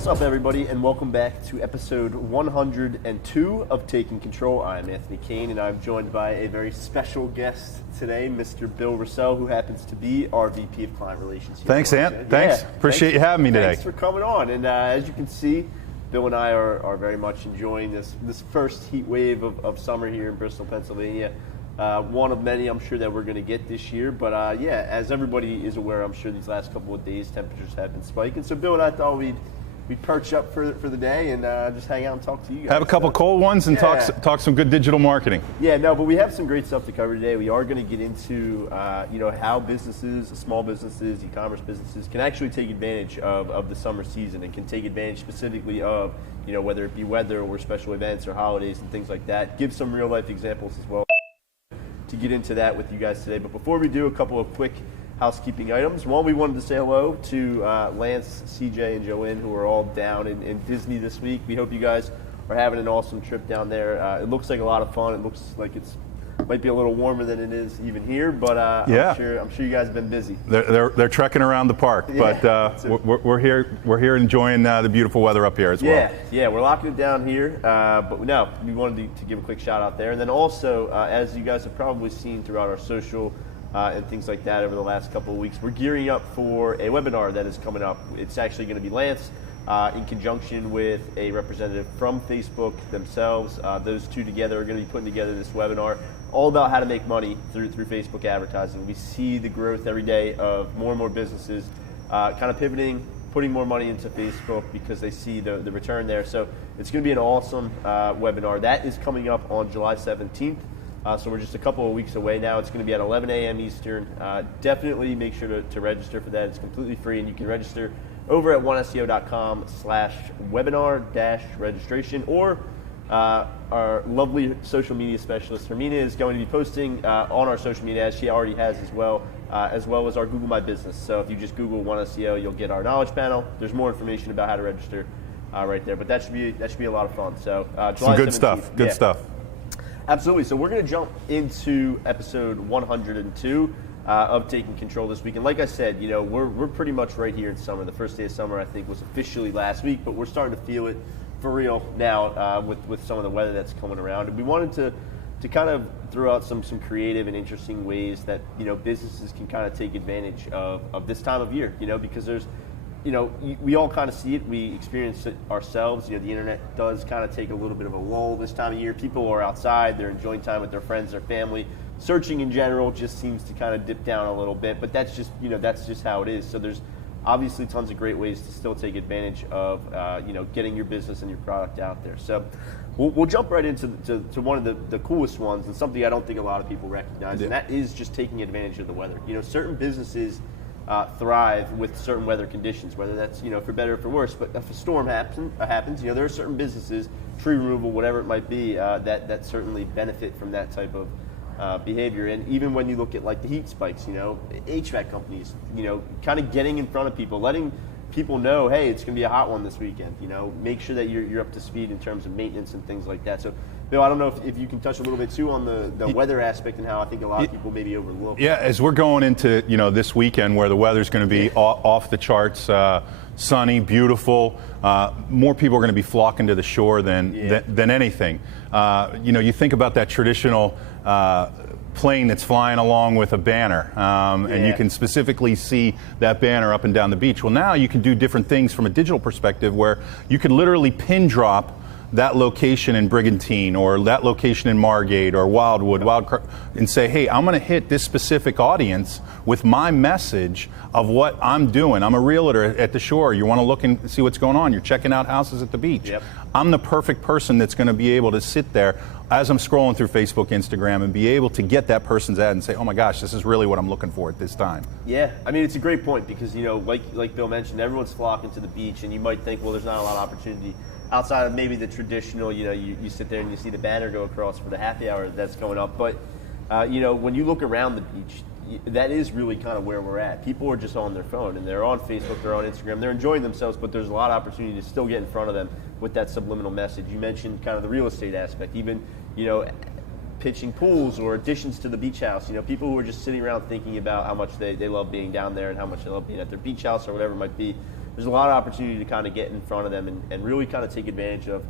What's up, everybody, and welcome back to episode 102 of Taking Control. I'm Anthony Kane, and I'm joined by a very special guest today, Mr. Bill Russell, who happens to be our VP of Client Relations here. Thanks, Ant. Thanks. Appreciate you having me today. Thanks for coming on. And as you can see, Bill and I are very much enjoying this first heat wave of summer here in Bristol, Pennsylvania. One of many, I'm sure, that we're going to get this year. But yeah, as everybody is aware, I'm sure these last couple of days temperatures have been spiking. So Bill and I thought we'd perch up for the day and just hang out and talk to you guys. Have a couple cold ones and talk some good digital marketing. Yeah, no, but we have some great stuff to cover today. We are going to get into how businesses, small businesses, e-commerce businesses can actually take advantage of the summer season and can take advantage specifically of whether it be weather or special events or holidays and things like that. Give some real life examples as well to get into that with you guys today. But before we do, a couple of quick housekeeping items. One, we wanted to say hello to Lance, CJ, and Joanne, who are all down in Disney this week. We hope you guys are having an awesome trip down there. It looks like a lot of fun. It looks like might be a little warmer than it is even here, but yeah. I'm sure you guys have been busy. They're trekking around the park, yeah, but we're here enjoying the beautiful weather up here as well. Yeah, we're locking it down here, but no, we wanted to give a quick shout out there. And then also, as you guys have probably seen throughout our social and things like that over the last couple of weeks, we're gearing up for a webinar that is coming up. It's actually going to be Lance in conjunction with a representative from Facebook themselves. Those two together are going to be putting together this webinar all about how to make money through Facebook advertising. We see the growth every day of more and more businesses kind of pivoting, putting more money into Facebook because they see the return there. So it's going to be an awesome webinar. That is coming up on July 17th. So we're just a couple of weeks away now. It's going to be at 11 a.m. Eastern. Definitely make sure to register for that. It's completely free, and you can register over at oneseo.com/webinar-registration, or our lovely social media specialist, Hermina, is going to be posting on our social media, as she already has as well as our Google My Business. So if you just Google One SEO, you'll get our knowledge panel. There's more information about how to register right there, but that should be a lot of fun. So July some good 17th, stuff. Good stuff. Absolutely. So we're going to jump into episode 102 of Taking Control this week. And like I said, we're pretty much right here in summer. The first day of summer, I think, was officially last week, but we're starting to feel it for real now with some of the weather that's coming around. And we wanted to kind of throw out some creative and interesting ways that businesses can kind of take advantage of this time of year. Because there's we all kind of see it. We experience it ourselves. The internet does kind of take a little bit of a lull this time of year. People are outside. They're enjoying time with their friends, their family. Searching in general just seems to kind of dip down a little bit, but that's just how it is. So there's obviously tons of great ways to still take advantage of getting your business and your product out there. So we'll jump right into one of the coolest ones, and something I don't think a lot of people recognize, and that is just taking advantage of the weather. Certain businesses thrive with certain weather conditions, whether that's for better or for worse. But if a storm happens, there are certain businesses, tree removal, whatever it might be, that certainly benefit from that type of behavior. And even when you look at like the heat spikes, HVAC companies, kind of getting in front of people, letting people know, hey, it's going to be a hot one this weekend. Make sure that you're up to speed in terms of maintenance and things like that. So Bill, I don't know if you can touch a little bit too on the weather aspect and how I think a lot of people maybe overlook. Yeah, as we're going into this weekend where the weather's going to be off the charts, sunny, beautiful, more people are going to be flocking to the shore than anything. You think about that traditional plane that's flying along with a banner, and you can specifically see that banner up and down the beach. Well, now you can do different things from a digital perspective where you could literally pin drop that location in Brigantine or that location in Margate or Wildwood, and say, hey, I'm going to hit this specific audience with my message of what I'm doing. I'm a realtor at the shore. You want to look and see what's going on. You're checking out houses at the beach. Yep. I'm the perfect person that's going to be able to sit there as I'm scrolling through Facebook, Instagram, and be able to get that person's ad and say, oh my gosh, this is really what I'm looking for at this time. Yeah, I mean, it's a great point because, like Bill mentioned, everyone's flocking to the beach, and you might think, well, there's not a lot of opportunity outside of maybe the traditional, you sit there and you see the banner go across for the happy hour that's going up. But, when you look around the beach, that is really kind of where we're at. People are just on their phone, and they're on Facebook, they're on Instagram, they're enjoying themselves, but there's a lot of opportunity to still get in front of them with that subliminal message. You mentioned kind of the real estate aspect. Even, pitching pools or additions to the beach house. You know, people who are just sitting around thinking about how much they love being down there and how much they love being at their beach house or whatever it might be. There's a lot of opportunity to kind of get in front of them and really kind of take advantage of,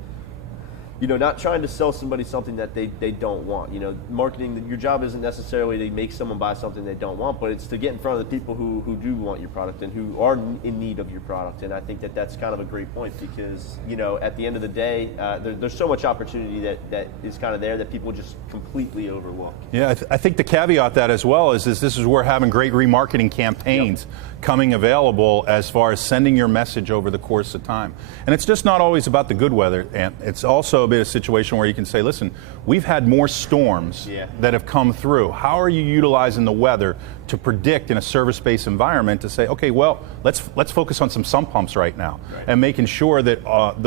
you know, not trying to sell somebody something that they don't want. You know, marketing, your job isn't necessarily to make someone buy something they don't want, but it's to get in front of the people who do want your product and who are in need of your product. And I think that that's kind of a great point because, you know, at the end of the day, there's so much opportunity that is kind of there that people just completely overlook. Yeah, I think the caveat that as well is this is where having great remarketing campaigns coming available as far as sending your message over the course of time. And it's just not always about the good weather, and it's also a situation where you can say, listen, we've had more storms that have come through. How are you utilizing the weather to predict in a service-based environment to say, okay, well, let's focus on some sump pumps right now, and making sure that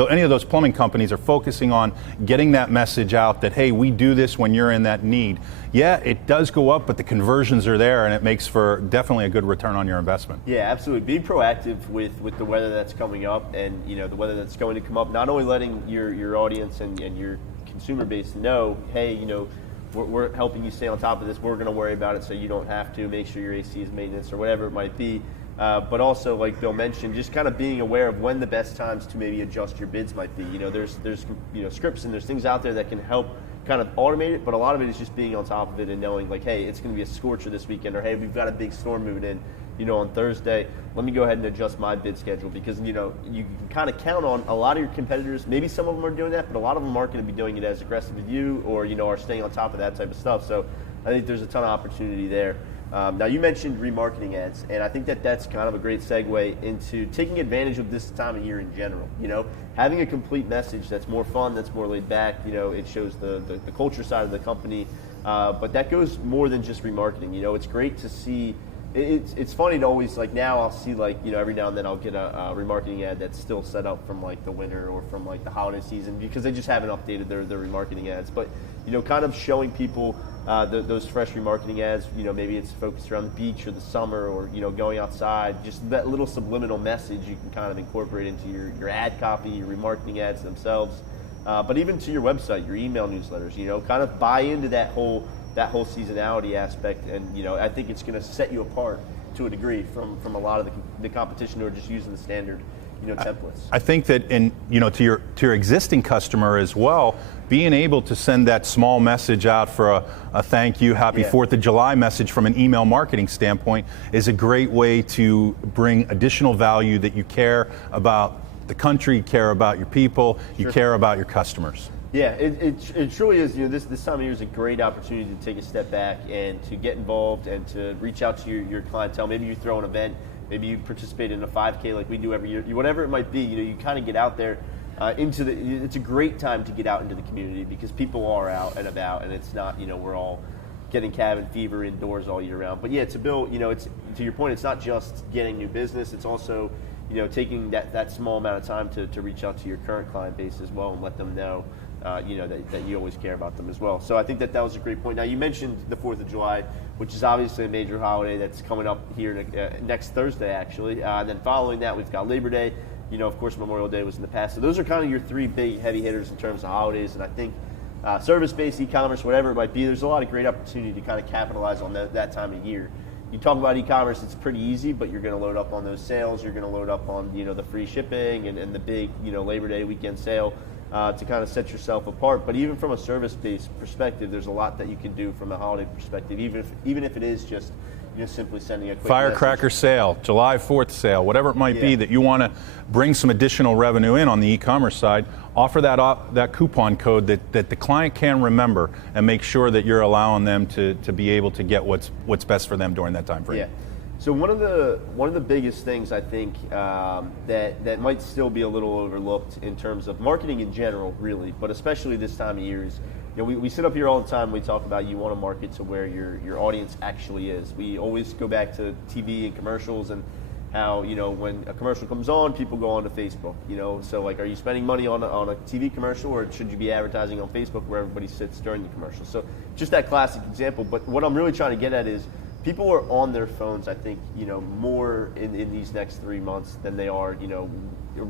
any of those plumbing companies are focusing on getting that message out that, hey, we do this when you're in that need. Yeah, it does go up, but the conversions are there, and it makes for definitely a good return on your investment. Yeah, absolutely. Being proactive with the weather that's coming up, and you know the weather that's going to come up. Not only letting your audience and your consumer base know, hey, you know, we're helping you stay on top of this. We're going to worry about it, so you don't have to. Make sure your AC is maintenance or whatever it might be. But also, like Bill mentioned, just kind of being aware of when the best times to maybe adjust your bids might be. You know, there's you know scripts and there's things out there that can help kind of automate it, but a lot of it is just being on top of it and knowing like, hey, it's going to be a scorcher this weekend, or hey, we've got a big storm moving in, you know, on Thursday. Let me go ahead and adjust my bid schedule because, you know, you can kind of count on a lot of your competitors. Maybe some of them are doing that, but a lot of them aren't going to be doing it as aggressive as you, or, you know, are staying on top of that type of stuff. So I think there's a ton of opportunity there. Now, you mentioned remarketing ads, and I think that that's kind of a great segue into taking advantage of this time of year in general. You know, having a complete message that's more fun, that's more laid back. You know, it shows the culture side of the company, but that goes more than just remarketing. You know, it's great to see. It's funny to always, like, now I'll see, like, you know, every now and then I'll get a remarketing ad that's still set up from like the winter or from like the holiday season because they just haven't updated their remarketing ads. But, you know, kind of showing people those fresh remarketing ads, you know, maybe it's focused around the beach or the summer or, you know, going outside, just that little subliminal message you can kind of incorporate into your ad copy, your remarketing ads themselves, but even to your website, your email newsletters, you know, kind of buy into that whole seasonality aspect. And, you know, I think it's going to set you apart to a degree from a lot of the competition who are just using the standard, you know, templates. I think that to your existing customer as well, being able to send that small message out for a thank you, happy 4th of July message from an email marketing standpoint is a great way to bring additional value that you care about the country, you care about your people, you care about your customers. Yeah, it truly is. You know, this time of year is a great opportunity to take a step back and to get involved and to reach out to your clientele. Maybe you throw an event, maybe you participate in a 5K like we do every year. Whatever it might be, you know, you kind of get out there it's a great time to get out into the community because people are out and about, and it's not, you know, we're all getting cabin fever indoors all year round. But yeah, to build, you know, it's to your point, it's not just getting new business. It's also, you know, taking that small amount of time to reach out to your current client base as well and let them know. You know, that you always care about them as well. So I think that was a great point. Now, you mentioned the 4th of July, which is obviously a major holiday that's coming up here next Thursday, actually. And then following that, we've got Labor Day. You know, of course, Memorial Day was in the past. So those are kind of your three big heavy hitters in terms of holidays. And I think service-based e-commerce, whatever it might be, there's a lot of great opportunity to kind of capitalize on that time of year. You talk about e-commerce, it's pretty easy, but you're going to load up on those sales. You're going to load up on, you know, the free shipping and the big, you know, Labor Day weekend sale. To kind of set yourself apart. But even from a service-based perspective, there's a lot that you can do from a holiday perspective, even if it is just, you know, simply sending a quick firecracker message. Sale, July 4th sale, whatever it might be that you want to bring some additional revenue in on the e-commerce side, offer that coupon code that the client can remember and make sure that you're allowing them to be able to get what's best for them during that time frame. Yeah. So one of the biggest things I think that might still be a little overlooked in terms of marketing in general, really, but especially this time of year is, you know, we sit up here all the time. We talk about you want to market to where your audience actually is. We always go back to TV and commercials and how, you know, when a commercial comes on, people go on to Facebook. You know, so like, are you spending money on a TV commercial, or should you be advertising on Facebook where everybody sits during the commercial? So just that classic example. But what I'm really trying to get at is, people are on their phones, I think, you know, more in these next 3 months than they are, you know,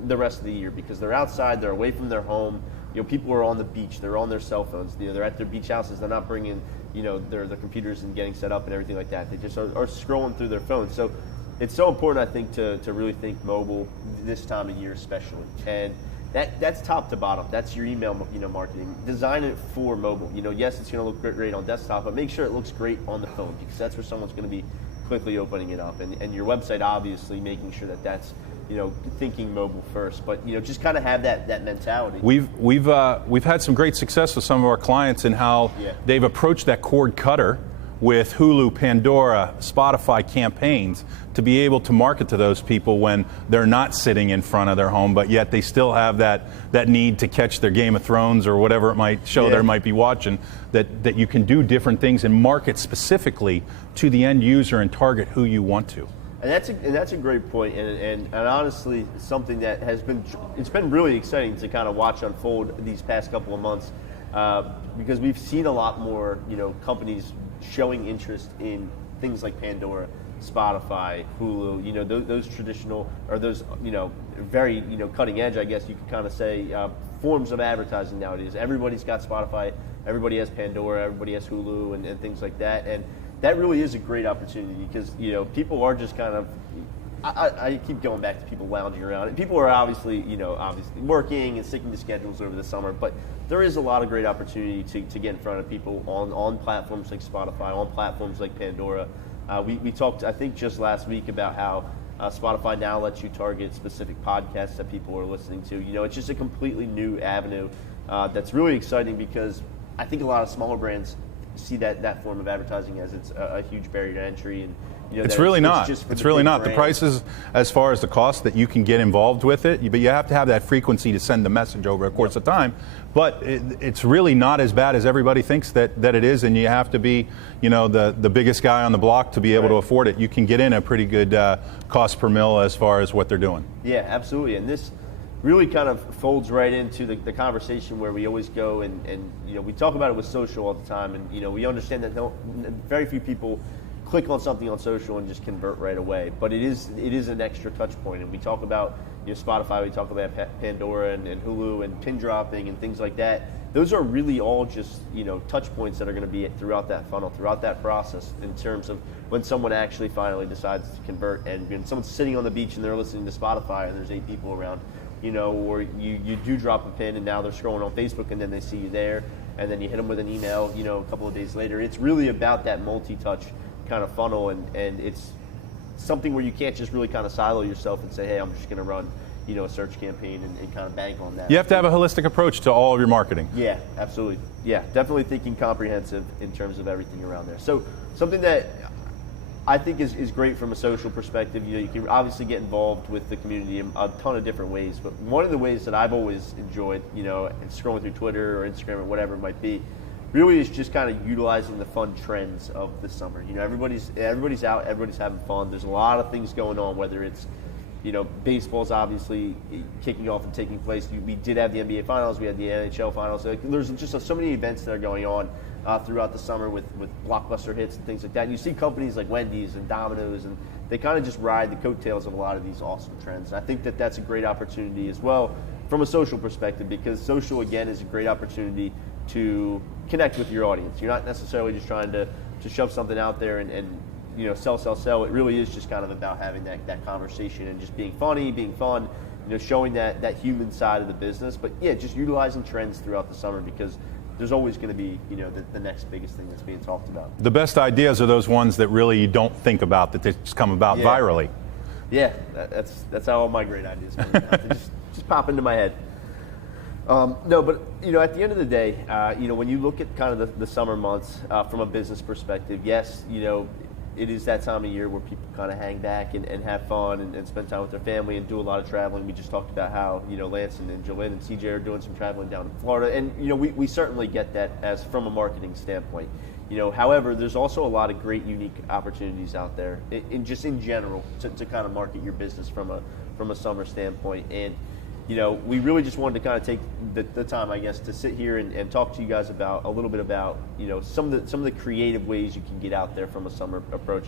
the rest of the year, because they're outside, they're away from their home, people are on the beach, they're on their cell phones, they're at their beach houses, they're not bringing their computers and getting set up and everything like that. They just are scrolling through their phones. So it's so important, I think, to really think mobile this time of year especially. And that's top to bottom. That's your email marketing. Design it for mobile. Yes, it's going to look great on desktop, but make sure it looks great on the phone, because that's where someone's going to be quickly opening it up. And your website, obviously, making sure that's thinking mobile first. But just kind of have that mentality. We've had some great success with some of our clients in how they've approached that cord cutter with Hulu, Pandora, Spotify campaigns to be able to market to those people when they're not sitting in front of their home, but yet they still have that need to catch their Game of Thrones or whatever it might show they might be watching, that you can do different things and market specifically to the end user and target who you want to. And that's a great point, and honestly, something that it's been really exciting to kind of watch unfold these past couple of months, because we've seen a lot more companies showing interest in things like Pandora, Spotify, Hulu, those traditional, or those very cutting edge, I guess you could kind of say, forms of advertising nowadays. Everybody's got Spotify, everybody has Pandora, everybody has Hulu, and things like that. And that really is a great opportunity, because people are just kind of, I keep going back to people lounging around. And people are obviously working and sticking to schedules over the summer, but there is a lot of great opportunity to get in front of people on platforms like Spotify, on platforms like Pandora. We talked, I think, just last week about how Spotify now lets you target specific podcasts that people are listening to. It's just a completely new avenue that's really exciting, because I think a lot of smaller brands see that form of advertising as it's a huge barrier to entry, and it's really not. It's really not. The prices, as far as the cost that you can get involved with it, but you have to have that frequency to send the message over a course of time. But it's really not as bad as everybody thinks that it is, and you have to be, the biggest guy on the block to be able to afford it. You can get in a pretty good cost per mil as far as what they're doing. Yeah, absolutely. And this really kind of folds right into the conversation where we always go, and we talk about it with social all the time, and we understand that very few people click on something on social and just convert right away, but it is an extra touch point. And we talk about Spotify, we talk about Pandora and Hulu and pin dropping and things like that. Those are really all just touch points that are going to be throughout that funnel, throughout that process, in terms of when someone actually finally decides to convert, and when someone's sitting on the beach and they're listening to Spotify and there's 8 people around, or you do drop a pin and now they're scrolling on Facebook and then they see you there, and then you hit them with an email a couple of days later. It's really about that multi-touch kind of funnel, and it's something where you can't just really kind of silo yourself and say, hey, I'm just going to run a search campaign and kind of bank on that. You have to have a holistic approach to all of your marketing. Yeah, absolutely. Yeah, definitely thinking comprehensive in terms of everything around there. So something that I think is great from a social perspective, you can obviously get involved with the community in a ton of different ways, but one of the ways that I've always enjoyed, scrolling through Twitter or Instagram or whatever it might be, really is just kind of utilizing the fun trends of the summer. Everybody's out, everybody's having fun. There's a lot of things going on, whether it's, baseball's obviously kicking off and taking place. We did have the NBA Finals, we had the NHL Finals. There's just so many events that are going on throughout the summer with blockbuster hits and things like that. And you see companies like Wendy's and Domino's, and they kind of just ride the coattails of a lot of these awesome trends. And I think that's a great opportunity as well from a social perspective, because social, again, is a great opportunity to connect with your audience. You're not necessarily just trying to shove something out there and sell. It really is just kind of about having that conversation and just being funny, being fun, showing that human side of the business. But yeah, just utilizing trends throughout the summer, because there's always going to be the next biggest thing that's being talked about. The best ideas are those ones that really you don't think about, that they just come about virally. Yeah, that's how all my great ideas come about. They just pop into my head. No, but at the end of the day, when you look at kind of the summer months from a business perspective, yes, it is that time of year where people kind of hang back and have fun and spend time with their family and do a lot of traveling. We just talked about how Lance and Jolynn and CJ are doing some traveling down in Florida, and we certainly get that as from a marketing standpoint. However, there's also a lot of great unique opportunities out there in general to kind of market your business from a summer standpoint. And we really just wanted to kind of take the time, I guess, to sit here and talk to you guys about a little bit about some of the creative ways you can get out there from a summer approach.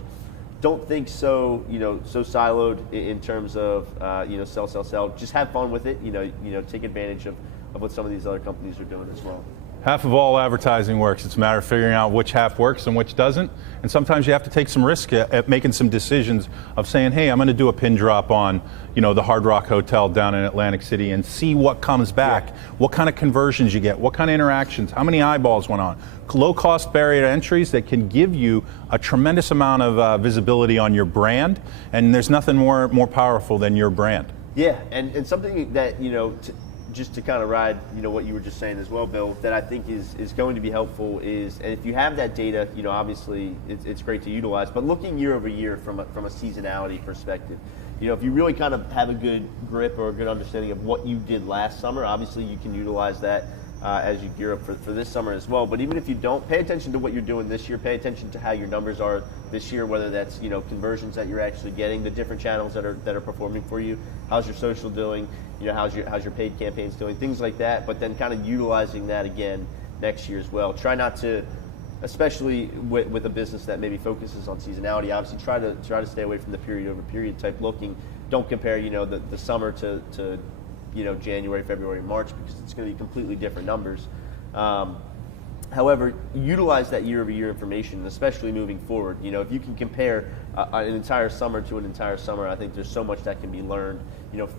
Don't think so siloed in terms of sell. Just have fun with it. Take advantage of of what some of these other companies are doing as well. Half of all advertising works. It's a matter of figuring out which half works and which doesn't. And sometimes you have to take some risk at making some decisions of saying, hey, I'm going to do a pin drop on, the Hard Rock Hotel down in Atlantic City and see what comes back, what kind of conversions you get, what kind of interactions, how many eyeballs went on. Low cost barrier to entries that can give you a tremendous amount of visibility on your brand. And there's nothing more powerful than your brand. Yeah, and something that, just to kind of ride, what you were just saying as well, Bill, that I think is going to be helpful is, and if you have that data, obviously it's great to utilize, but looking year over year from a seasonality perspective, if you really kind of have a good grip or a good understanding of what you did last summer, obviously you can utilize that as you gear up for this summer as well. But even if you don't, pay attention to what you're doing this year, pay attention to how your numbers are this year, whether that's conversions that you're actually getting, the different channels that are performing for you, how's your social doing, how's your paid campaigns doing, things like that, but then kind of utilizing that again next year as well. Try not to, especially with a business that maybe focuses on seasonality, obviously try to stay away from the period over period type looking. Don't compare the summer to January, February, March, because it's going to be completely different numbers. However, utilize that year-over-year information, especially moving forward. If you can compare an entire summer to an entire summer, I think there's so much that can be learned,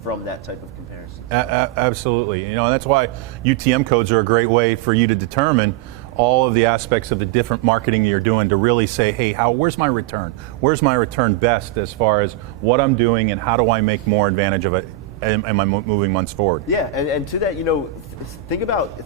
from that type of comparison. Absolutely. And that's why UTM codes are a great way for you to determine all of the aspects of the different marketing you're doing to really say, hey, where's my return? Where's my return best as far as what I'm doing and how do I make more advantage of it? Am I moving months forward? Yeah, and to that,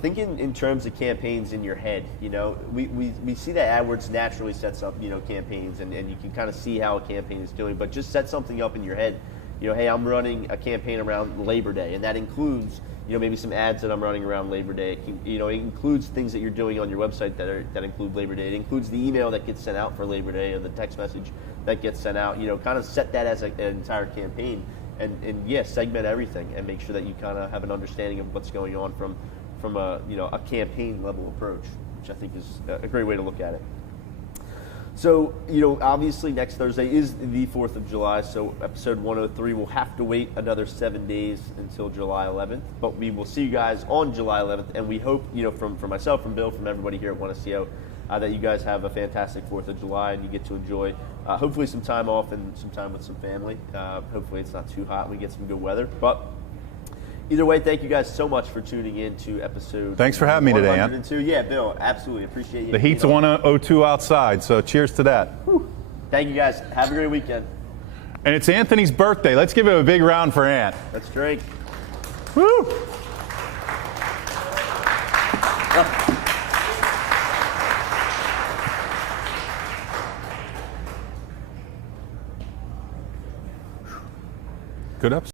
think in terms of campaigns in your head. We see that AdWords naturally sets up, campaigns, and you can kind of see how a campaign is doing, but just set something up in your head. Hey, I'm running a campaign around Labor Day, and that includes, maybe some ads that I'm running around Labor Day. It includes things that you're doing on your website that include Labor Day. It includes the email that gets sent out for Labor Day or the text message that gets sent out. Kind of set that as an entire campaign. And segment everything and make sure that you kind of have an understanding of what's going on from a campaign level approach, which I think is a great way to look at it. So, obviously next Thursday is the 4th of July, so episode 103 will have to wait another 7 days until July 11th, but we will see you guys on July 11th, and we hope, from myself, from Bill, from everybody here at One SEO, that you guys have a fantastic 4th of July and you get to enjoy hopefully some time off and some time with some family. Hopefully it's not too hot and we get some good weather. But either way, thank you guys so much for tuning in to episode Thanks for having me today, Ant. Yeah, Bill, absolutely. Appreciate you. The heat's 102 outside, so cheers to that. Whew. Thank you guys. Have a great weekend. And it's Anthony's birthday. Let's give it a big round for Ant. Let's drink. Woo! Good episode.